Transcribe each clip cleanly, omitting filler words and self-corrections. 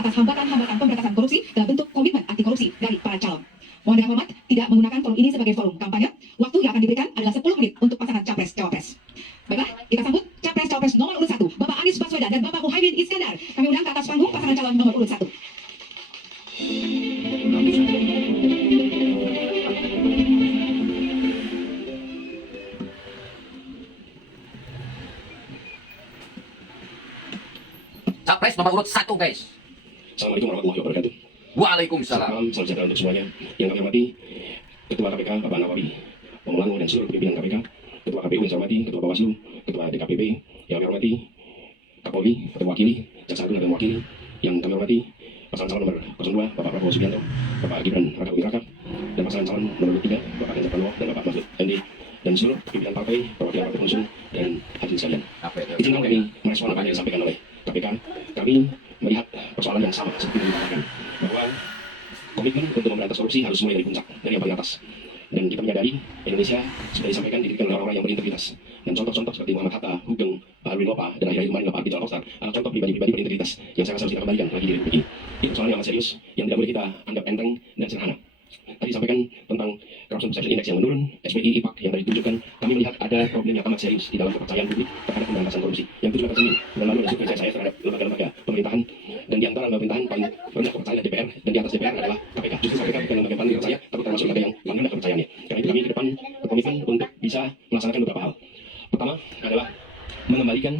atas hambatan-hambatan pemberantasan korupsi dalam bentuk komitmen anti korupsi dari para calon. Mohon dengan hormat tidak menggunakan forum ini sebagai forum kampanye. Waktu yang akan diberikan adalah 10 menit untuk pasangan capres-cawapres. Baiklah, kita sambut capres-cawapres nomor urut 1, Bapak Anies Baswedan dan Bapak Muhaimin Iskandar. Kami undang ke atas panggung pasangan calon nomor urut 1. Capres nomor urut 1, guys. Assalamualaikum warahmatullahi wabarakatuh. Waalaikumsalam. Salam sejahtera untuk semuanya. Yang kami hormati Ketua KPK Bapak Nawawi, Pemulango dan seluruh pimpinan KPK, Ketua KPU yang saya hormati, Ketua Bawaslu, Ketua DKPP yang kami hormati, Kapolri, Ketua Wakili, Jaksa Agung dan Mewakili yang kami hormati, pasangan calon nomor 02 Bapak Prabowo Subianto, Bapak Gibran Raka Buming Raka, dan pasangan calon nomor 3 Bapak Ganjar Pranowo dan Bapak Mahfud MD, dan seluruh pimpinan partai, perwakilan partai pengusung dan hadirin sekalian. Izinkan kami merespon apa yang disampaikan oleh KPK. Kami melihat persoalan yang sama seperti yang dikatakan bahwa komitmen untuk memberantas korupsi harus mulai dari puncak, dari yang paling atas. Dan kita menyadari Indonesia sudah disampaikan didirikan oleh orang-orang yang berintegritas. Dan contoh-contoh seperti Muhammad Hatta, Hugeng, Baharudin Lopa, dan akhir-akhir kemarin Bapak Abdul Al-Qasar adalah contoh pribadi-pribadi berintegritas yang saya rasa harus kita kembalikan lagi di Republik ini. Ini persoalan yang amat serius yang tidak boleh kita anggap enteng dan sederhana. Tadi disampaikan tentang Corruption Perception Index yang menurun, SPI, IPAC yang tadi ditunjukkan. Kami melihat ada problem yang amat serius di dalam kepercayaan publik terhadap pemberantasan korupsi. Yang 17% bulan lalu ada survei saya terhadap lembaga-lembaga pemerintahan, dan di antara pemerintahan paling rendah kepercayaan DPR, dan di atas DPR adalah KPK. Justru KPK bukan lembaga paling dipercaya, tapi termasuk lembaga yang paling rendah kepercayaannya. Karena itu kami ke depan berkomitmen untuk bisa melaksanakan beberapa hal. Pertama adalah mengembalikan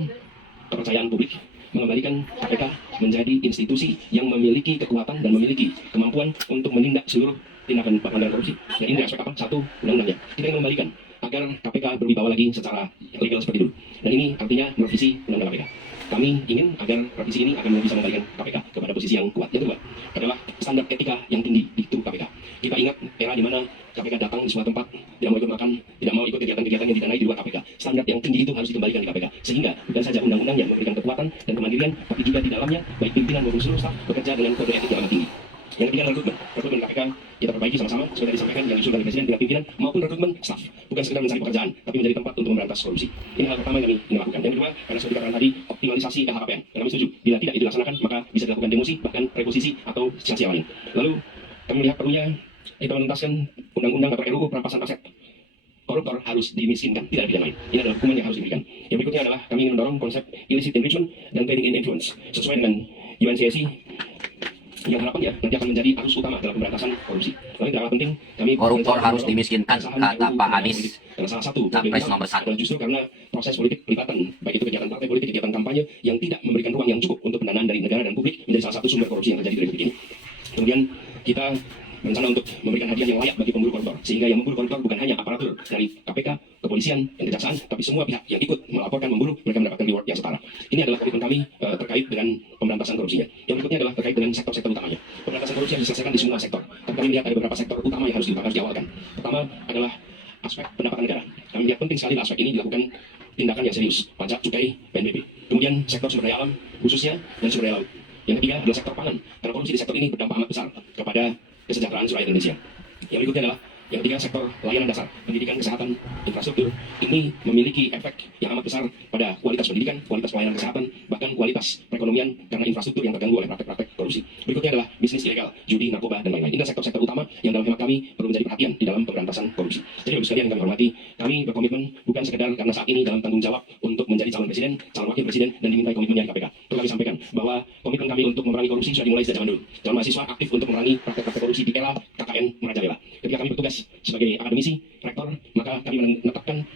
kepercayaan publik, mengembalikan KPK menjadi institusi yang memiliki kekuatan dan memiliki kemampuan untuk menindak seluruh tindakan pelanggaran korupsi. Dan ini aspek apa? Satu, undang-undangnya. Kita ingin mengembalikan agar KPK berwibawa lagi secara legal seperti dulu. Dan ini artinya merevisi undang-undang KPK. Kami ingin agar revisi ini akan bisa mengembalikan KPK kepada posisi yang kuat. Yang kedua adalah standar etika yang tinggi di tubuh KPK. Kita ingat era di mana KPK datang di sebuah tempat, tidak mau ikut makan, tidak mau ikut kegiatan-kegiatan yang didanai di luar KPK. Standar yang tinggi itu harus dikembalikan di KPK. Sehingga bukan saja undang-undang yang memberikan kekuatan dan kemandirian, tapi juga di dalamnya baik pimpinan maupun seluruh staf bekerja dengan kode etik yang amat tinggi. Yang ketiga adalah rekrutmen KPK kita perbaiki sama-sama seperti disampaikan yang diusulkan oleh Presiden dengan pimpinan maupun rekrutmen staf, bukan sekedar mencari pekerjaan tapi menjadi tempat untuk memberantas korupsi. Ini hal pertama yang kami ingin lakukan. Yang kedua, karena seperti dikatakan tadi, optimalisasi LHKPN. Dan kami setuju, bila tidak dilaksanakan maka bisa dilakukan demosi, bahkan reposisi atau sanksi lain. Lalu kami melihat perlunya kita menuntaskan undang-undang atau RUU perampasan aset. Koruptor harus dimiskinkan, tidak ada pilihan lain. Ini adalah hukuman yang harus diberikan. Yang berikutnya adalah kami ingin mendorong konsep illicit enrichment dan trading in influence sesuai dengan UNCSI yang harapannya nanti akan menjadi arus utama dalam pemberantasan korupsi. Lalu yang sangat penting, kami koruptor harus dimiskinkan, kata Pak Anies. Karena salah satu capres nomor 1 adalah justru karena proses politik pelibatan, baik itu kegiatan partai politik, kegiatan kampanye yang tidak memberikan ruang yang cukup untuk pendanaan dari negara dan publik menjadi salah satu sumber korupsi yang terjadi di Republik ini. Kemudian kita berencana untuk memberikan hadiah yang layak bagi pemburu koruptor, sehingga yang memburu koruptor bukan hanya aparatur dari KPK, kepolisian, dan kejaksaan, tapi semua pihak yang ikut melaporkan memburu mereka mendapatkan reward yang setara. Ini adalah komitmen kami terkait dengan pemberantasan korupsinya. Yang berikutnya adalah terkait dengan sektor-sektor utamanya. Pemberantasan korupsi harus diselesaikan di semua sektor. Tapi kami lihat ada beberapa sektor utama yang harus diawalkan. Pertama adalah aspek pendapatan negara. Kami lihat penting sekali aspek ini dilakukan tindakan yang serius, pajak, cukai, PNBP. Kemudian sektor sumber daya alam khususnya dan sumber daya laut. Yang ketiga adalah sektor pangan, karena korupsi di sektor ini berdampak amat besar kepada kesejahteraan rakyat Indonesia. Yang berikutnya adalah yang ketiga, sektor layanan dasar, pendidikan, kesehatan, infrastruktur. Ini memiliki efek yang amat besar pada kualitas pendidikan, kualitas pelayanan kesehatan, bahkan kualitas perekonomian karena infrastruktur yang terganggu oleh praktek-praktek korupsi. Berikutnya adalah bisnis ilegal, judi, narkoba, dan lain-lain. Ini adalah sektor-sektor utama yang dalam hemat kami perlu menjadi perhatian di dalam pemberantasan korupsi. Jadi Bapak sekalian yang kami hormati, kami berkomitmen bukan sekedar karena saat ini dalam tanggung jawab untuk menjadi calon presiden, calon wakil presiden, dan dimintai komitmennya di KPK. Perlu kami sampaikan bahwa komitmen kami untuk memerangi korupsi sudah dimulai sejak zaman dulu. Calon mahasiswa aktif untuk memerangi praktek-praktek korupsi di era KKN Merajalela. Ketika kami bertugas sebagai akademisi, rektor, maka kami menetapkan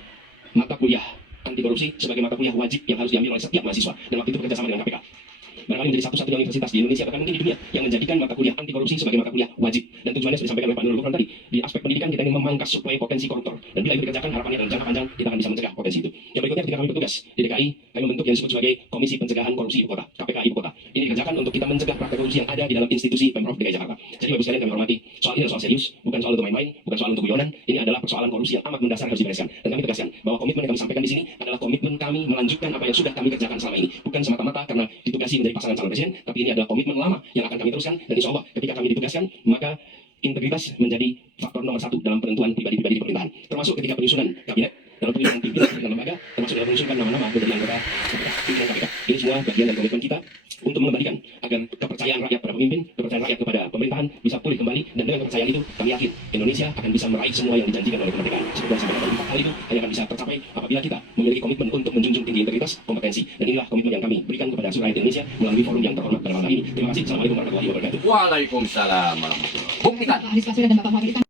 mata kuliah anti korupsi sebagai mata kuliah wajib yang harus diambil oleh setiap mahasiswa, dan waktu itu bekerjasama dengan KPK. Barangkali menjadi satu-satunya universitas di Indonesia, bahkan mungkin di dunia, yang menjadikan mata kuliah anti korupsi sebagai mata kuliah wajib. Dan tujuannya sudah disampaikan oleh Pak Nurul Gufron tadi. Di aspek pendidikan kita ingin memangkas supaya potensi koruptor. Dan bila itu dikerjakan, harapannya dalam jangka panjang kita akan bisa mencegah potensi itu. Yang berikutnya, ketika kami bertugas di DKI, kami membentuk yang disebut sebagai Komisi Pencegahan Korupsi Ibu Kota, KPK Ibu Kota. Ini dikerjakan untuk kita mencegah praktek korupsi yang ada di dalam institusi Pemprov DKI Jakarta. Jadi Bapak sekalian kami hormati, soal ini adalah soal serius, bukan soal untuk main-main, bukan soal untuk guyonan. Ini adalah persoalan korupsi yang amat mendasar harus dibereskan. Dan kami tegaskan bahwa komitmen yang kami sampaikan di sini adalah komitmen kami melanjutkan apa yang sudah kami kerjakan selama ini. Bukan semata-mata karena ditugasi menjadi pasangan calon presiden, tapi ini adalah komitmen lama yang akan kami teruskan. Dan insya Allah ketika kami ditugaskan, maka integritas menjadi faktor nomor 1 dalam penentuan pribadi-pribadi di pemerintahan, termasuk ketika penyusunan kabinet dalam pemilihan pimpinan dan lembaga, termasuk dalam mengusulkan nama-nama menjadi anggota pimpinan KPK. Ini semua bagian dari komitmen kita untuk mengembalikan agar kepercayaan rakyat pada pemimpin, kepercayaan rakyat kepada pemerintahan bisa pulih kembali, dan dengan kepercayaan itu kami yakin Indonesia akan bisa meraih semua yang dijanjikan oleh kemerdekaan. Seperti yang saya sampaikan, hal itu hanya akan bisa tercapai apabila kita memiliki komitmen untuk menjunjung tinggi integritas, kompetensi, dan inilah komitmen yang kami berikan kepada seluruh rakyat Indonesia melalui forum yang terhormat pada malam ini. Terima kasih. Assalamualaikum warahmatullahi wabarakatuh. Waalaikumsalam warahmatullahi wabarakatuh. Buktikan. Pak Anies Baswedan dan Bapak Muhammad